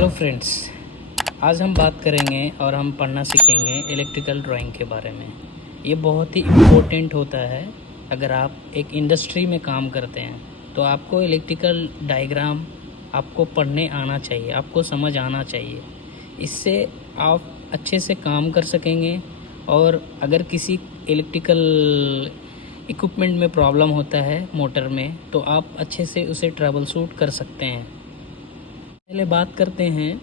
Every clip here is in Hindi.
हेलो फ्रेंड्स, आज हम बात करेंगे और हम पढ़ना सीखेंगे इलेक्ट्रिकल ड्राइंग के बारे में। ये बहुत ही इम्पोर्टेंट होता है। अगर आप एक इंडस्ट्री में काम करते हैं तो आपको इलेक्ट्रिकल डायग्राम आपको पढ़ने आना चाहिए, आपको समझ आना चाहिए। इससे आप अच्छे से काम कर सकेंगे। और अगर किसी इलेक्ट्रिकल इक्विपमेंट में प्रॉब्लम होता है मोटर में, तो आप अच्छे से उसे ट्रबल शूट कर सकते हैं। पहले बात करते हैं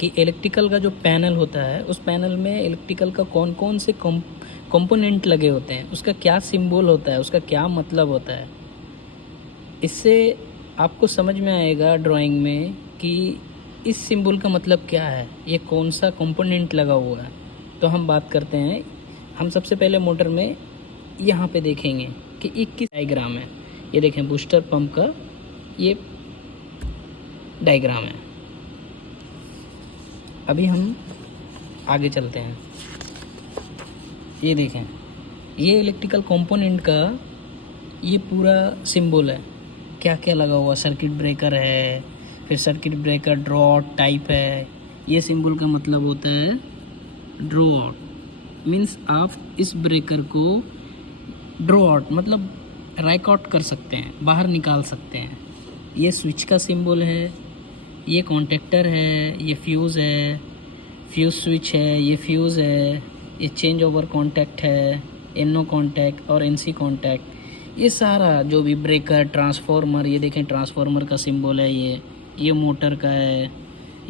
कि इलेक्ट्रिकल का जो पैनल होता है, उस पैनल में इलेक्ट्रिकल का कौन कौन से कंपोनेंट लगे होते हैं, उसका क्या सिंबल होता है, उसका क्या मतलब होता है। इससे आपको समझ में आएगा ड्राइंग में कि इस सिंबल का मतलब क्या है, ये कौन सा कंपोनेंट लगा हुआ है। तो हम बात करते हैं। हम सबसे पहले मोटर में यहाँ पे देखेंगे कि 21 डायग्राम है। ये देखें, बूस्टर पंप का ये डायग्राम है। अभी हम आगे चलते हैं। ये देखें, ये इलेक्ट्रिकल कंपोनेंट का ये पूरा सिंबल है। क्या क्या लगा हुआ, सर्किट ब्रेकर है, फिर सर्किट ब्रेकर ड्रॉट टाइप है। ये सिंबल का मतलब होता है ड्रॉट। मीन्स आप इस ब्रेकर को ड्रॉट मतलब राइक आउट कर सकते हैं, बाहर निकाल सकते हैं। ये स्विच का सिंबल है, ये कॉन्टेक्टर है, ये फ्यूज़ है, फ्यूज़ स्विच है, ये फ्यूज़ है, ये चेंज ओवर कॉन्टैक्ट है, एनो कॉन्टैक्ट और एनसी कॉन्टैक्ट। ये सारा जो भी ब्रेकर, ट्रांसफार्मर, ये देखें ट्रांसफार्मर का सिंबल है, ये मोटर का है,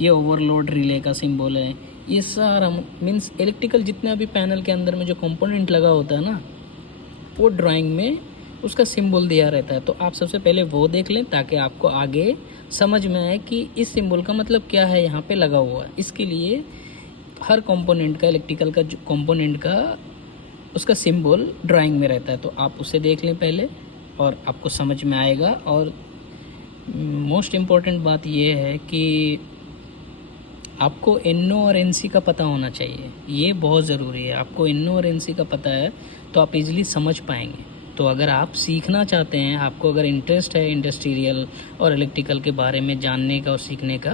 ये ओवरलोड रिले का सिंबल है। ये सारा मीन्स इलेक्ट्रिकल जितना भी पैनल के अंदर में जो कंपोनेंट लगा होता है ना, वो ड्राइंग में उसका सिंबल दिया रहता है। तो आप सबसे पहले वो देख लें ताकि आपको आगे समझ में आए कि इस सिंबल का मतलब क्या है, यहाँ पे लगा हुआ है। इसके लिए हर कंपोनेंट का, इलेक्ट्रिकल का जो कंपोनेंट का उसका सिंबल ड्राइंग में रहता है। तो आप उसे देख लें पहले और आपको समझ में आएगा। और मोस्ट इम्पॉर्टेंट बात ये है कि आपको एनओ और एनसी का पता होना चाहिए। ये बहुत ज़रूरी है। आपको एनओ और एनसी का पता है तो आप इजीली समझ पाएंगे। तो अगर आप सीखना चाहते हैं, आपको अगर इंटरेस्ट है इंडस्ट्रियल और इलेक्ट्रिकल के बारे में जानने का और सीखने का,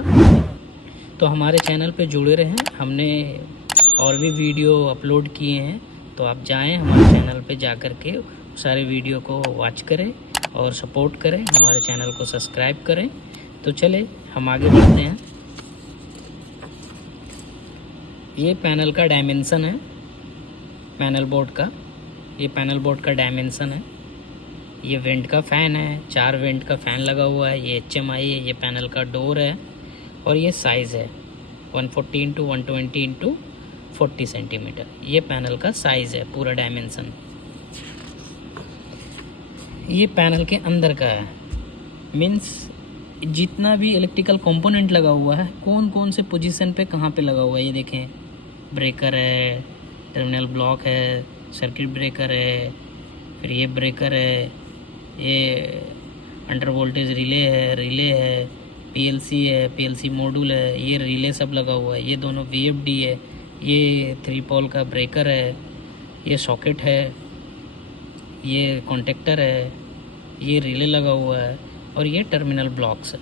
तो हमारे चैनल पे जुड़े रहें। हमने और भी वीडियो अपलोड किए हैं, तो आप जाएं हमारे चैनल पे जा कर के सारे वीडियो को वॉच करें और सपोर्ट करें, हमारे चैनल को सब्सक्राइब करें। तो चले हम आगे बढ़ते हैं। ये पैनल का डायमेंशन है, पैनल बोर्ड का। ये पैनल बोर्ड का डायमेंशन है। ये वेंट का फ़ैन है, 4 वेंट का फ़ैन लगा हुआ है। ये HMI है, ये पैनल का डोर है। और ये साइज़ है 140 इंटू 120 इंटू 40 सेंटीमीटर। ये पैनल का साइज़ है, पूरा डायमेंशन। ये पैनल के अंदर का है। मीन्स जितना भी इलेक्ट्रिकल कंपोनेंट लगा हुआ है, कौन कौन से पोजीशन पे कहाँ पे लगा हुआ है। ये देखें, ब्रेकर है, टर्मिनल ब्लॉक है, सर्किट ब्रेकर है, फिर ये ब्रेकर है, ये अंडर वोल्टेज रिले है, PLC है, PLC मॉड्यूल है, ये रिले सब लगा हुआ है। ये दोनों VFD है, ये 3 पोल का ब्रेकर है, ये सॉकेट है, ये कॉन्टेक्टर है, ये रिले लगा हुआ है। और ये टर्मिनल ब्लॉक्स है,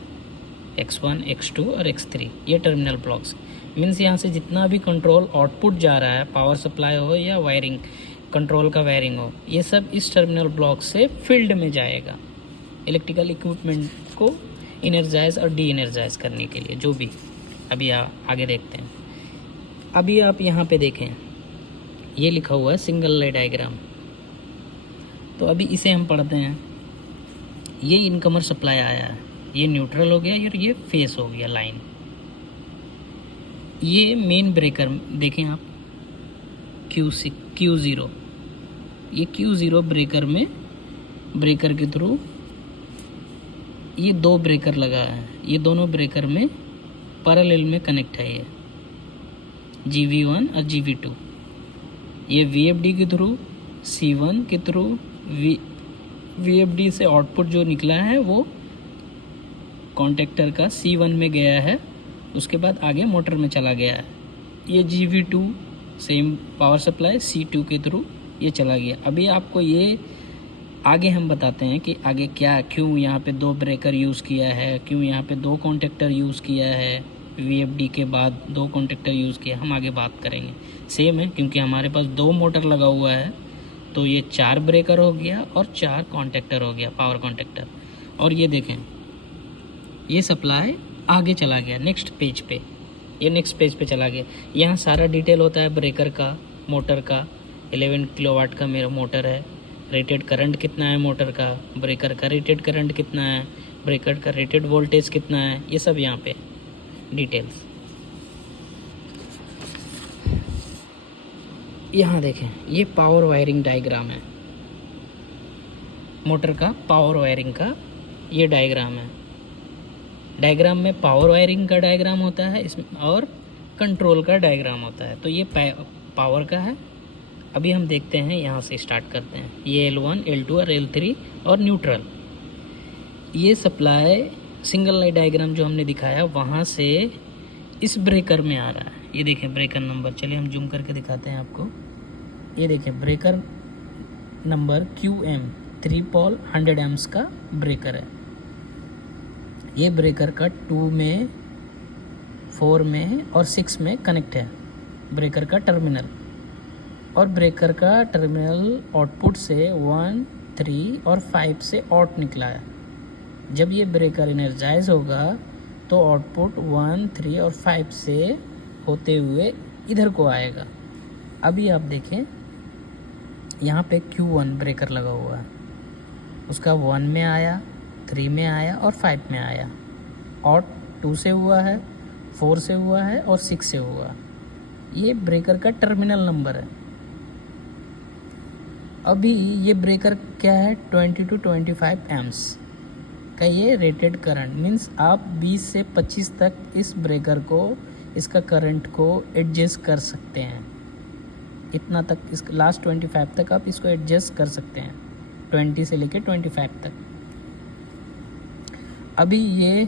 X1, X2 और X3। ये टर्मिनल ब्लॉक्स मीन्स यहाँ से जितना भी कंट्रोल आउटपुट जा रहा है, पावर सप्लाई हो या वायरिंग, कंट्रोल का वायरिंग हो, ये सब इस टर्मिनल ब्लॉक से फील्ड में जाएगा इलेक्ट्रिकल इक्विपमेंट को इनर्जाइज और डी एनर्जाइज करने के लिए, जो भी। अभी आगे देखते हैं। अभी आप यहाँ पे देखें, ये लिखा हुआ है सिंगल ले डायग्राम। तो अभी इसे हम पढ़ते हैं। ये इनकमर सप्लाई आया है, ये न्यूट्रल हो गया और ये फेस हो गया लाइन। ये मेन ब्रेकर देखें आप, Q0। ये Q0 ब्रेकर में, ब्रेकर के थ्रू ये 2 ब्रेकर लगा है। ये दोनों ब्रेकर में पैरेलल में कनेक्ट है, ये GV1 और GV2। ये VFD के थ्रू, C1 के थ्रू VFD से आउटपुट जो निकला है वो कॉन्टेक्टर का C1 में गया है, उसके बाद आगे मोटर में चला गया है। ये GV2 same power supply C2 के थ्रू ये चला गया। अभी आपको ये आगे हम बताते हैं कि आगे क्या, क्यों यहाँ पे 2 ब्रेकर यूज़ किया है, क्यों यहाँ पे 2 कॉन्टेक्टर यूज़ किया है, VFD के बाद 2 कॉन्टेक्टर यूज़ किया, हम आगे बात करेंगे। सेम है क्योंकि हमारे पास 2 मोटर लगा हुआ है, तो ये 4 ब्रेकर हो गया और 4 कॉन्टेक्टर हो गया, पावर कॉन्टेक्टर। और ये देखें, ये सप्लाई आगे चला गया नेक्स्ट पेज पे, ये नेक्स्ट पेज पे चला गया। यहाँ सारा डिटेल होता है ब्रेकर का, मोटर का। 11 किलोवाट का मेरा मोटर है, रेटेड करंट कितना है मोटर का, ब्रेकर का रेटेड करंट कितना है, ब्रेकर का रेटेड वोल्टेज कितना है, ये सब यहाँ पे डिटेल्स। यहाँ देखें, ये पावर वायरिंग डायग्राम है, मोटर का पावर वायरिंग का ये डायग्राम है। डायग्राम में पावर वायरिंग का डायग्राम होता है इसमें, और कंट्रोल का डायग्राम होता है। तो ये पावर का है। अभी हम देखते हैं, यहाँ से स्टार्ट करते हैं। ये L1, L2 और L3 और न्यूट्रल। ये सप्लाई सिंगल लाइन डायग्राम जो हमने दिखाया वहाँ से इस ब्रेकर में आ रहा है। ये देखें ब्रेकर नंबर, चलिए हम जूम करके दिखाते हैं आपको। ये देखें ब्रेकर नंबर QM 3 पोल 100 एम्स का ब्रेकर है। ये ब्रेकर का 2 में, 4 में और 6 में कनेक्ट है ब्रेकर का टर्मिनल। और ब्रेकर का टर्मिनल आउटपुट से 1, 3 और 5 से आउट निकला है। जब ये ब्रेकर एनर्जाइज होगा तो आउटपुट 1, 3 और 5 से होते हुए इधर को आएगा। अभी आप देखें, यहाँ पे Q1 ब्रेकर लगा हुआ है, उसका 1 में आया, 3 में आया और 5 में आया। आउट 2 से हुआ है, 4 से हुआ है और 6 से हुआ। ये ब्रेकर का टर्मिनल नंबर है। अभी ये ब्रेकर क्या है, 20 to 25 एम्स का ये रेटेड करंट। मीन्स आप 20 से 25 तक इस ब्रेकर को, इसका करंट को एडजस्ट कर सकते हैं। इतना तक, इस लास्ट 25 तक आप इसको एडजस्ट कर सकते हैं, 20 से लेके 25 तक। अभी ये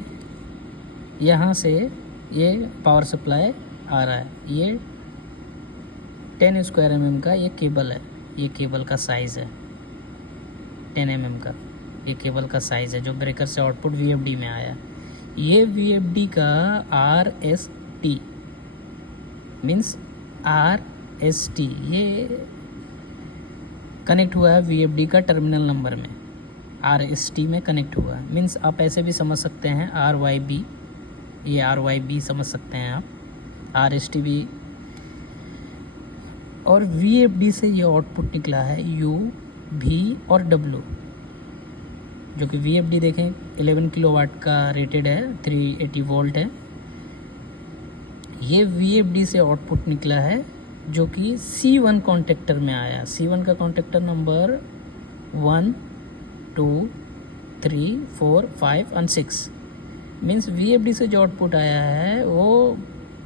यहाँ से ये पावर सप्लाई आ रहा है। ये 10 स्क्वायर mm का ये केबल है। ये केबल का साइज़ है 10 mm का, ये केबल का साइज़ है जो ब्रेकर से आउटपुट VFD में आया। ये VFD का RST मीन्स RST ये कनेक्ट हुआ है VFD का टर्मिनल नंबर में, RST में कनेक्ट हुआ है। मीन्स आप ऐसे भी समझ सकते हैं RYB, ये RYB समझ सकते हैं आप, RST भी। और VFD से ये आउटपुट निकला है U, V और W, जो कि VFD देखें 11 किलोवाट का रेटेड है, 380 वोल्ट है। ये VFD से आउटपुट निकला है जो कि C1 कॉन्टेक्टर में आया। C1 का कॉन्टेक्टर नंबर 1, 2, 3, 4, 5 और 6। मीन्स VFD से जो आउटपुट आया है वो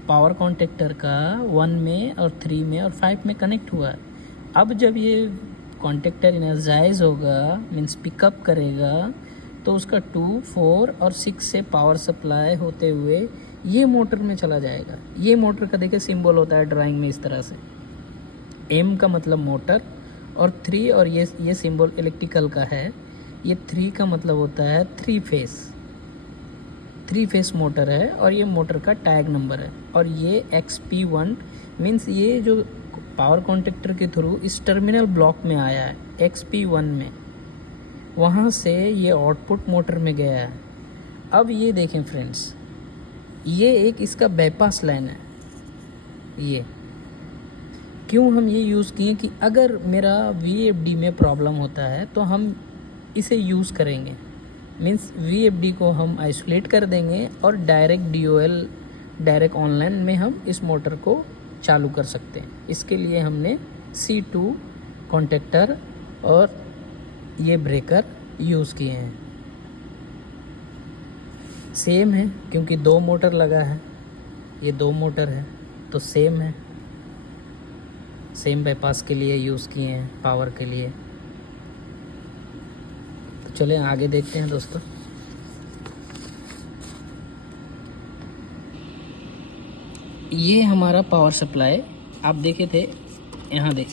पावर कॉन्टेक्टर का 1 में और 3 में और 5 में कनेक्ट हुआ है। अब जब ये कॉन्टेक्टर एनर्जाइज होगा, मीन्स पिकअप करेगा, तो उसका 2, 4 और 6 से पावर सप्लाई होते हुए ये मोटर में चला जाएगा। ये मोटर का देखिए सिंबल होता है ड्राइंग में इस तरह से, M का मतलब मोटर, और 3 और ये सिंबल इलेक्ट्रिकल का है। ये 3 का मतलब होता है 3 फेस मोटर है, और ये मोटर का टैग नंबर है। और ये XP1 मीन्स ये जो पावर कॉन्टेक्टर के थ्रू इस टर्मिनल ब्लॉक में आया है XP1 में, वहाँ से ये आउटपुट मोटर में गया है। अब ये देखें फ्रेंड्स, ये एक इसका बाईपास लाइन है। ये क्यों हम ये यूज़ किए कि अगर मेरा VFD में प्रॉब्लम होता है तो हम इसे यूज़ करेंगे। मीन्स VFD को हम आइसोलेट कर देंगे और डायरेक्ट DOL, डायरेक्ट ऑनलाइन में हम इस मोटर को चालू कर सकते हैं। इसके लिए हमने C2 कॉन्टेक्टर और ये ब्रेकर यूज़ किए हैं। सेम है क्योंकि 2 मोटर लगा है, ये 2 मोटर है तो सेम है, सेम बाईपास के लिए यूज़ किए हैं, पावर के लिए। तो चलें आगे देखते हैं दोस्तों। ये हमारा पावर सप्लाई आप देखे थे, यहाँ देख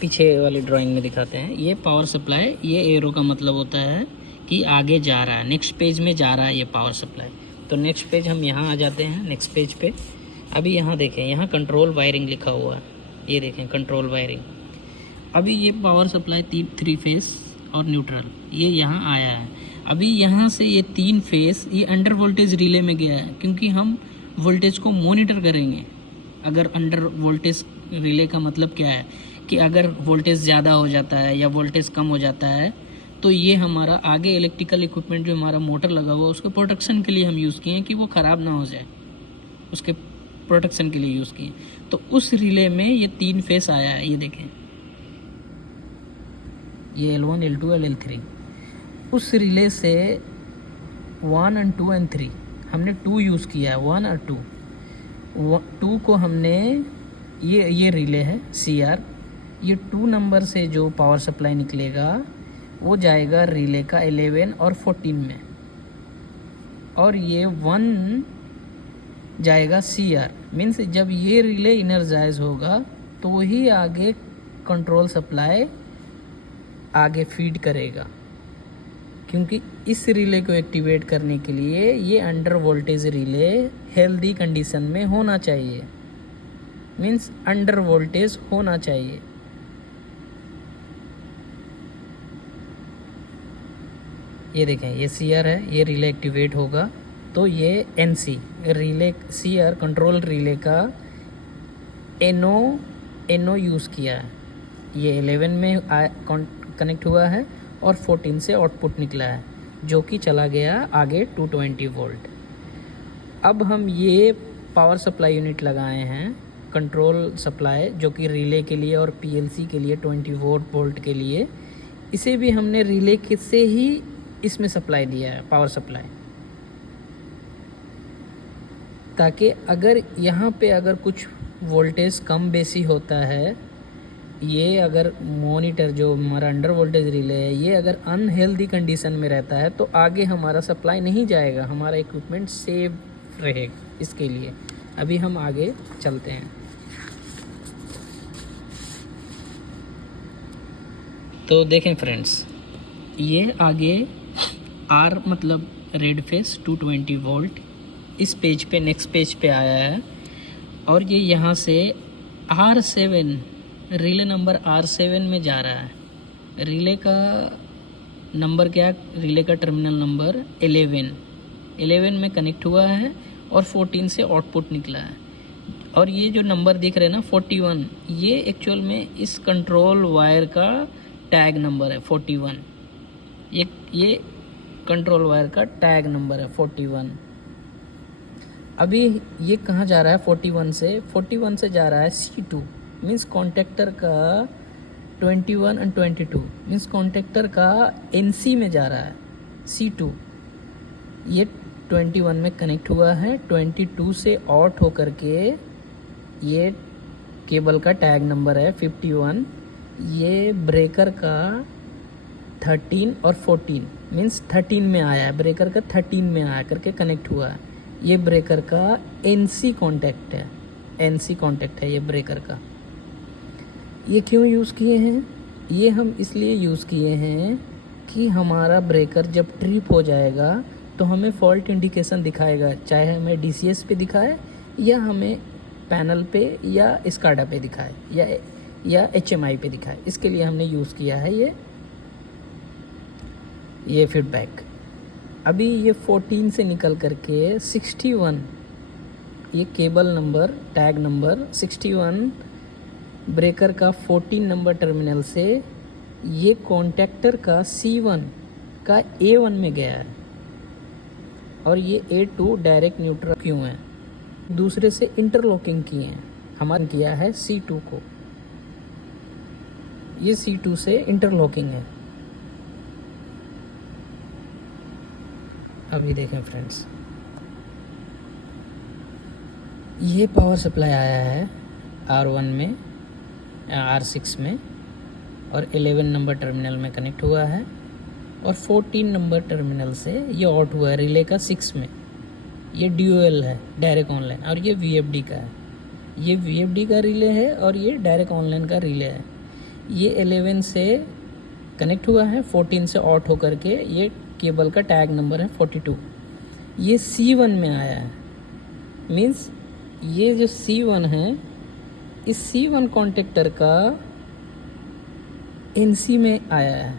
पीछे वाली ड्राइंग में दिखाते हैं। ये पावर सप्लाई, ये एरो का मतलब होता है कि आगे जा रहा है, नेक्स्ट पेज में जा रहा है ये पावर सप्लाई। तो नेक्स्ट पेज हम यहाँ आ जाते हैं, नेक्स्ट पेज पे। अभी यहाँ देखें, यहाँ कंट्रोल वायरिंग लिखा हुआ है, ये देखें कंट्रोल वायरिंग। अभी ये पावर सप्लाई 3 फेस और न्यूट्रल ये यहाँ आया है। अभी यहाँ से ये 3 फेस ये अंडर वोल्टेज रिले में गया है, क्योंकि हम वोल्टेज को मॉनिटर करेंगे। अगर अंडर वोल्टेज रिले का मतलब क्या है कि अगर वोल्टेज ज़्यादा हो जाता है या वोल्टेज कम हो जाता है, तो ये हमारा आगे इलेक्ट्रिकल इक्विपमेंट जो हमारा मोटर लगा हुआ है उसके प्रोटेक्शन के लिए हम यूज़ किए हैं कि वो ख़राब ना हो जाए, उसके प्रोटेक्शन के लिए यूज़ किए। तो उस रिले में ये 3 फेस आया है, ये देखें, ये L1 L2 और L3। उस रिले से 1 और 2 और 3 हमने 2 यूज़ किया है, 1 और 2। 2 को हमने ये रिले है CR, ये 2 नंबर से जो पावर सप्लाई निकलेगा वो जाएगा रिले का 11 और 14 में, और ये 1 जाएगा CR। मीन्स जब ये रिले इनर्जाइज होगा तो वही आगे कंट्रोल सप्लाई आगे फीड करेगा, क्योंकि इस रिले को एक्टिवेट करने के लिए ये under voltage relay healthy condition में होना चाहिए, मीन्स अंडर वोल्टेज होना चाहिए। ये देखें, ये CR है, ये रिले एक्टिवेट होगा तो ये NC relay CR control relay का NO यूज़ किया है। ये 11 में कनेक्ट हुआ है और 14 से आउटपुट निकला है, जो कि चला गया आगे 220 वोल्ट। अब हम ये पावर सप्लाई यूनिट लगाए हैं कंट्रोल सप्लाई, जो कि रिले के लिए और PLC के लिए 20 वोल्ट के लिए। इसे भी हमने रिले से ही इसमें सप्लाई दिया है, पावर सप्लाई, ताकि अगर यहाँ पे अगर कुछ वोल्टेज कम बेसी होता है, ये अगर मॉनिटर जो हमारा अंडर वोल्टेज रिले है ये अगर अनहेल्दी कंडीशन में रहता है तो आगे हमारा सप्लाई नहीं जाएगा, हमारा इक्विपमेंट सेफ रहेगा। इसके लिए अभी हम आगे चलते हैं। तो देखें फ्रेंड्स, ये आगे R मतलब रेड फेस 220 वोल्ट इस पेज पे, नेक्स्ट पेज पे आया है, और ये यहाँ से R7 रिले नंबर R7 में जा रहा है। रिले का नंबर क्या है? रिले का टर्मिनल नंबर 11 में कनेक्ट हुआ है और 14 से आउटपुट निकला है। और ये जो नंबर दिख रहे हैं ना 41, ये एक्चुअल में इस कंट्रोल वायर का टैग नंबर है 41। ये कंट्रोल वायर का टैग नंबर है 41। अभी ये कहाँ जा रहा है? 41 से जा रहा है C2, मीन्स कॉन्टेक्टर का 21 और 22, मीन्स कॉन्टेक्टर का NC में जा रहा है C2। ये 21 में कनेक्ट हुआ है, 22 से आउट होकर के ये केबल का टैग नंबर है 51। ये ब्रेकर का 13 और 14, मीन्स 13 में आया है, ब्रेकर का 13 में आया करके कनेक्ट हुआ है। ये ब्रेकर का NC कॉन्टैक्ट है, ये ब्रेकर का। ये क्यों यूज़ किए हैं? ये हम इसलिए यूज़ किए हैं कि हमारा ब्रेकर जब ट्रिप हो जाएगा तो हमें फॉल्ट इंडिकेशन दिखाएगा, चाहे हमें DCS पे दिखाए या हमें पैनल पे या स्काडा पे दिखाए या HMI पे दिखाए। इसके लिए हमने यूज़ किया है ये फीडबैक। अभी ये 14 से निकल करके 61, ये cable number tag number 61 breaker का 14 नंबर टर्मिनल से ये कॉन्टैक्टर का C1 का A1 में गया है, और ये A2 डायरेक्ट न्यूट्रल क्यों है? दूसरे से इंटरलॉकिंग किए हैं, हमारा किया है C2 को, ये C2 से इंटरलॉकिंग है। अभी देखें फ्रेंड्स, ये पावर सप्लाई आया है R1 में, R6 में, और 11 नंबर टर्मिनल में कनेक्ट हुआ है, और 14 नंबर टर्मिनल से ये आउट हुआ है रिले का 6 में। ये ड्यूअल है, डायरेक्ट ऑनलाइन, और ये VFD का है। ये VFD का रिले है और ये डायरेक्ट ऑनलाइन का रिले है। ये 11 से कनेक्ट हुआ है, 14 से आउट होकर के ये केबल का टैग नंबर है 42। ये C1 में आया है, मीन्स ये जो C1 है इस C1 कॉन्टेक्टर का NC में आया है।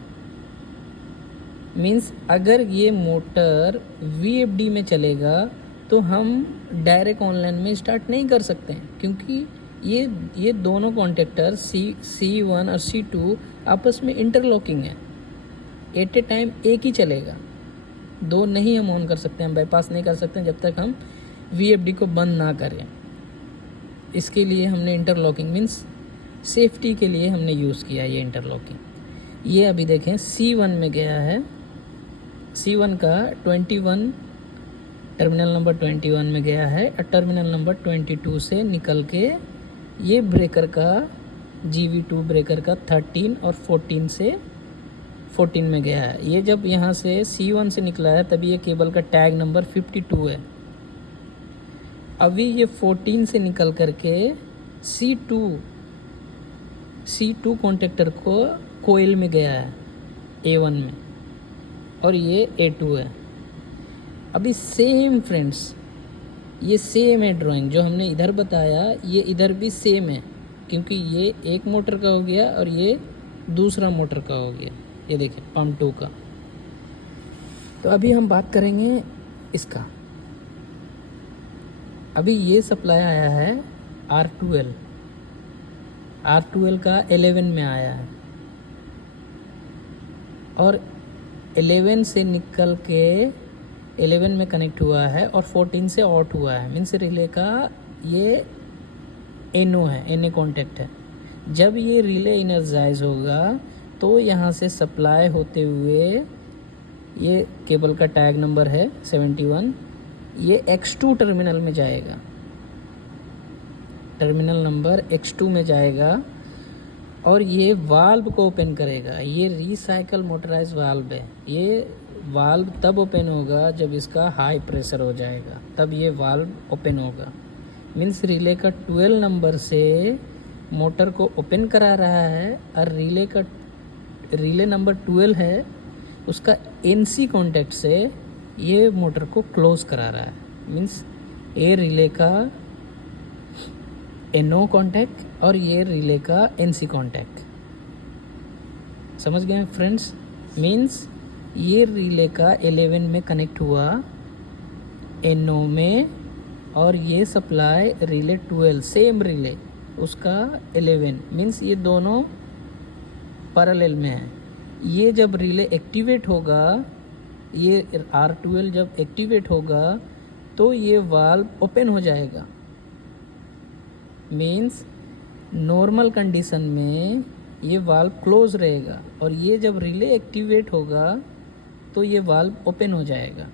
मीन्स अगर ये मोटर VFD में चलेगा तो हम डायरेक्ट ऑनलाइन में स्टार्ट नहीं कर सकते हैं, क्योंकि ये दोनों कॉन्टेक्टर C1 और C2 आपस में इंटरलॉकिंग है। एट ए टाइम एक ही चलेगा, दो नहीं हम ऑन कर सकते हैं, हम बाईपास नहीं कर सकते हैं जब तक हम VFD को बंद ना करें। इसके लिए हमने इंटरलॉकिंग मीन्स सेफ्टी के लिए हमने यूज़ किया ये इंटरलॉकिंग। ये अभी देखें C1 में गया है, C1 का 21 टर्मिनल नंबर 21 में गया है और टर्मिनल नंबर 22 से निकल के ये ब्रेकर का GV2 ब्रेकर का 13 और 14 से 14 में गया है। ये जब यहाँ से C1 से निकला है तभी ये केबल का टैग नंबर 52 है। अभी ये 14 से निकल करके C2 कॉन्टेक्टर को कोयल में गया है A1 में, और ये A2 है। अभी सेम फ्रेंड्स, ये सेम है ड्राइंग जो हमने इधर बताया, ये इधर भी सेम है, क्योंकि ये एक मोटर का हो गया और ये दूसरा मोटर का हो गया। ये देखिए पंप 2 का। तो अभी हम बात करेंगे इसका। अभी ये सप्लाई आया है R12 का 11 में आया है, और 11 से निकल के 11 में कनेक्ट हुआ है और 14 से आउट हुआ है। मीन्स रिले का ये NO है, NA कॉन्टेक्ट है। जब ये रिले इनर्जाइज होगा तो यहाँ से सप्लाई होते हुए ये केबल का टैग नंबर है 71, ये X2 टर्मिनल में जाएगा, टर्मिनल नंबर X2 में जाएगा और ये वाल्व को ओपन करेगा। ये रिसाइकल मोटराइज वाल्व है। ये वाल्व तब ओपन होगा जब इसका हाई प्रेशर हो जाएगा, तब ये वाल्व ओपन होगा। मीन्स रिले का 12 नंबर से मोटर को ओपन करा रहा है और रिले नंबर 12 है उसका NC कॉन्टैक्ट से ये मोटर को क्लोज करा रहा है। मीन्स ये रिले का NO कॉन्टैक्ट और ये रिले का NC कॉन्टैक्ट। समझ गए फ्रेंड्स? मीन्स ये रिले का 11 में कनेक्ट हुआ NO में, और ये सप्लाई रिले 12 सेम रिले उसका 11। मीन्स ये दोनों पैरेलल में है। ये जब रिले एक्टिवेट होगा, ये R12 जब एक्टिवेट होगा तो ये वाल्व ओपन हो जाएगा। मीन्स नॉर्मल कंडीशन में ये वाल्व क्लोज रहेगा, और ये जब रिले एक्टिवेट होगा तो ये वाल्व ओपन हो जाएगा।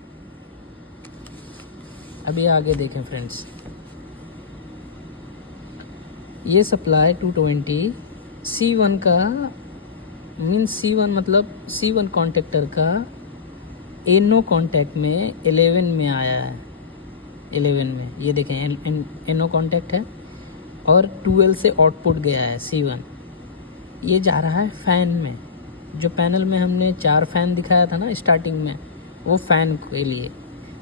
अभी आगे देखें फ्रेंड्स, ये सप्लाई 220 C1 का मीन्स C1 मतलब C1 कॉन्टेक्टर का NO कॉन्टैक्ट में 11 में आया है। 11 में ये देखें NO कॉन्टैक्ट है और 12 से आउटपुट गया है C1। ये जा रहा है फ़ैन में। जो पैनल में हमने 4 फ़ैन दिखाया था ना स्टार्टिंग में, वो फ़ैन के लिए।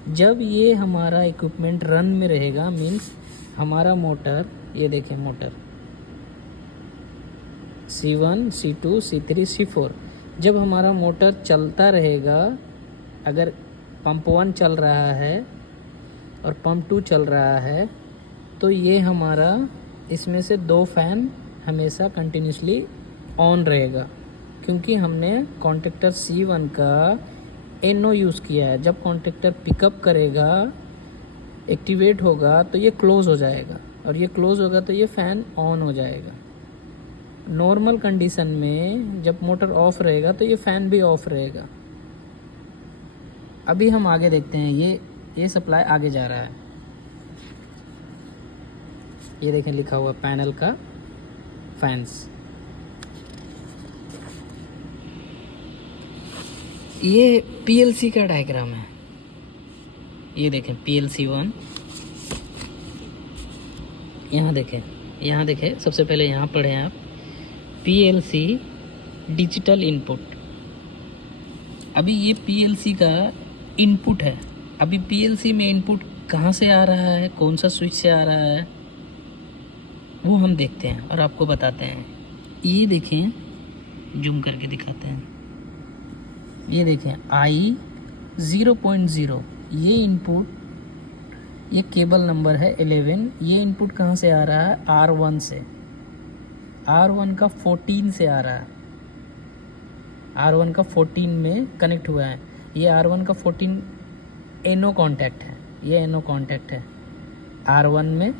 जब ये हमारा इक्विपमेंट रन में रहेगा, मीन्स हमारा मोटर, ये देखें motor C1 C2 C3 C4, जब हमारा मोटर चलता रहेगा, अगर पंप 1 चल रहा है और पंप 2 चल रहा है तो ये हमारा इसमें से 2 फ़ैन हमेशा कंटिन्यूसली ऑन रहेगा, क्योंकि हमने कॉन्टेक्टर C1 का NO यूज़ किया है। जब कॉन्टेक्टर पिकअप करेगा, एक्टिवेट होगा तो ये क्लोज़ हो जाएगा, और ये क्लोज़ होगा तो ये फ़ैन ऑन हो जाएगा। नॉर्मल कंडीशन में जब मोटर ऑफ रहेगा तो ये फ़ैन भी ऑफ रहेगा। अभी हम आगे देखते हैं, ये सप्लाई आगे जा रहा है। ये देखें लिखा हुआ पैनल का फैंस। ये PLC का डायग्राम है। ये देखें PLC1, यहाँ देखें सबसे पहले यहाँ पढ़ें आप PLC डिजिटल इनपुट। अभी ये PLC का इनपुट है, अभी पीएलसी में इनपुट कहाँ से आ रहा है, कौन सा स्विच से आ रहा है, वो हम देखते हैं और आपको बताते हैं। ये देखें, जूम करके दिखाते हैं। ये देखें I0.0, ये इनपुट, ये केबल नंबर है 11। ये इनपुट कहाँ से आ रहा है, R1 से। R1 का 14 से आ रहा है, R1 का 14 में कनेक्ट हुआ है। ये R1 का 14 NO कॉन्टैक्ट है, ये NO कॉन्टैक्ट है R1 में।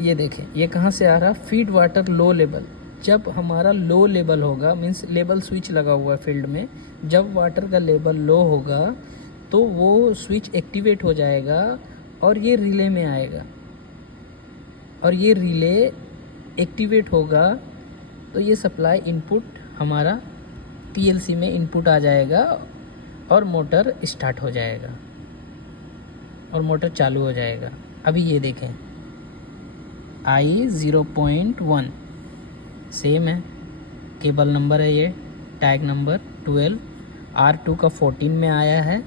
ये देखें, ये कहाँ से आ रहा है, फीड वाटर लो लेवल। जब हमारा लो लेवल होगा, मीन्स लेवल स्विच लगा हुआ है फील्ड में, जब वाटर का लेवल लो होगा तो वो स्विच एक्टिवेट हो जाएगा और ये रिले में आएगा, और ये रिले एक्टिवेट होगा तो ये सप्लाई इनपुट हमारा पीएलसी में इनपुट आ जाएगा और मोटर स्टार्ट हो जाएगा और मोटर चालू हो जाएगा। अभी ये देखें I0.1 सेम है, केबल नंबर है ये, टैग नंबर 12, R2 का 14 में आया है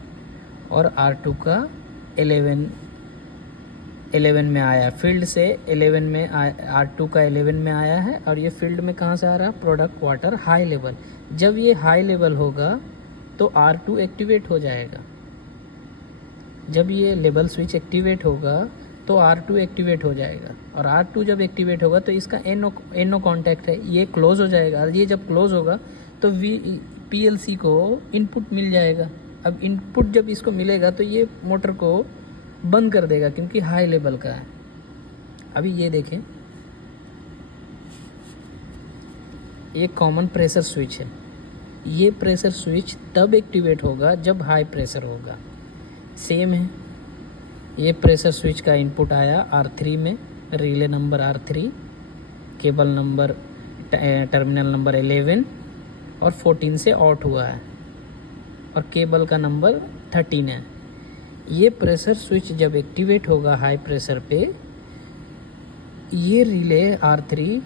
और R2 का 11 में आया। फील्ड से 11 में R2 का 11 में आया है और ये फील्ड में कहाँ से आ रहा है, प्रोडक्ट वाटर हाई लेवल। जब ये हाई लेवल होगा तो R2 एक्टिवेट हो जाएगा। जब ये लेवल स्विच एक्टिवेट होगा तो R2 एक्टिवेट हो जाएगा, और R2 जब एक्टिवेट होगा तो इसका NO कॉन्टैक्ट है, ये क्लोज हो जाएगा। ये जब क्लोज होगा तो पीएलसी को इनपुट मिल जाएगा। अब इनपुट जब इसको मिलेगा तो ये मोटर को बंद कर देगा क्योंकि हाई लेवल का है। अभी ये देखें, ये कॉमन प्रेशर स्विच है। ये प्रेशर स्विच तब एक्टिवेट होगा जब हाई प्रेशर होगा। सेम है, ये प्रेशर स्विच का इनपुट आया R3 में, relay number R3, cable number terminal number 11 और 14 से आउट हुआ है, और केबल का नंबर 13 है। ये प्रेशर स्विच जब एक्टिवेट होगा हाई प्रेशर पे, ये रिले R3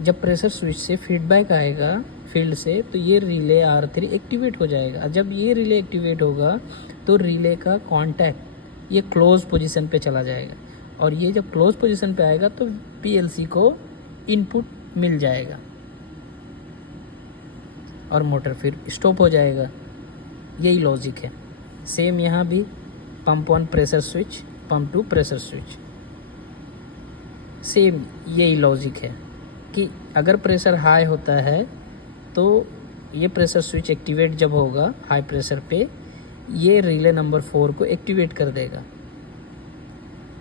जब प्रेशर स्विच से फीडबैक आएगा फील्ड से तो ये रिले R3 एक्टिवेट हो जाएगा। जब ये रिले एक्टिवेट होगा तो रिले का कॉन्टैक्ट ये क्लोज पोजीशन पे चला जाएगा, और ये जब क्लोज पोजीशन पे आएगा तो पीएलसी को इनपुट मिल जाएगा और मोटर फिर स्टॉप हो जाएगा। यही लॉजिक है। सेम यहाँ भी pump 1 pressure switch, pump 2 pressure switch, same यही लॉजिक है कि अगर प्रेशर हाई होता है तो ये प्रेशर स्विच एक्टिवेट जब होगा हाई प्रेशर पे, ये रिले नंबर 4 को एक्टिवेट कर देगा,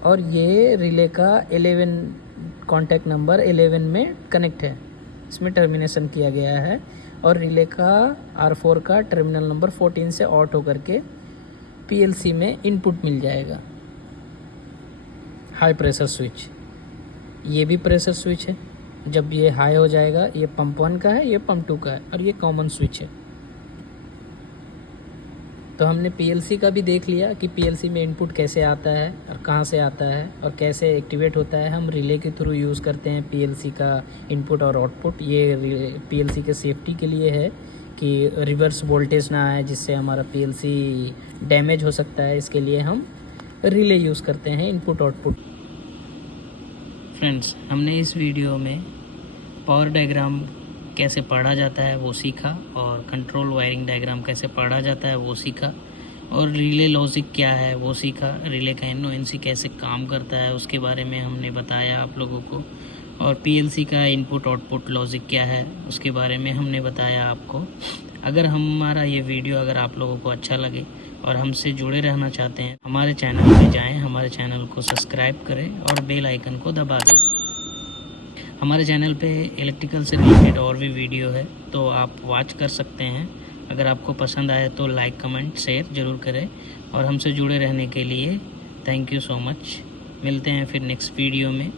और ये रिले का 11 कॉन्टैक्ट नंबर 11 में कनेक्ट है, इसमें टर्मिनेशन किया गया है, और रिले का R4 का टर्मिनल नंबर 14 से आउट होकर के पीएलसी में इनपुट मिल जाएगा। हाई प्रेशर स्विच, ये भी प्रेशर स्विच है। जब ये हाई हो जाएगा, ये पंप 1 का है, ये पंप 2 का है, और ये कॉमन स्विच है। तो हमने पीएलसी का भी देख लिया कि पीएलसी में इनपुट कैसे आता है और कहाँ से आता है और कैसे एक्टिवेट होता है। हम रिले के थ्रू यूज़ करते हैं पीएलसी का इनपुट और आउटपुट। ये पीएलसी के सेफ्टी के लिए है कि रिवर्स वोल्टेज ना आए जिससे हमारा पीएलसी डैमेज हो सकता है। इसके लिए हम रिले यूज़ करते हैं, इनपुट आउटपुट। फ्रेंड्स, हमने इस वीडियो में पावर डायग्राम कैसे पढ़ा जाता है वो सीखा, और कंट्रोल वायरिंग डायग्राम कैसे पढ़ा जाता है वो सीखा, और रिले लॉजिक क्या है वो सीखा। रिले का NONC कैसे काम करता है उसके बारे में हमने बताया आप लोगों को, और पीएलसी का इनपुट आउटपुट लॉजिक क्या है उसके बारे में हमने बताया आपको। अगर हमारा ये वीडियो अगर आप लोगों को अच्छा लगे और हमसे जुड़े रहना चाहते हैं, हमारे चैनल पे जाएं, हमारे चैनल को सब्सक्राइब करें और बेल आइकन को दबा दें। हमारे चैनल पे इलेक्ट्रिकल से रिलेटेड और भी वीडियो है तो आप वॉच कर सकते हैं। अगर आपको पसंद आए तो लाइक, कमेंट, शेयर ज़रूर करें, और हमसे जुड़े रहने के लिए थैंक यू सो मच। मिलते हैं फिर नेक्स्ट वीडियो में।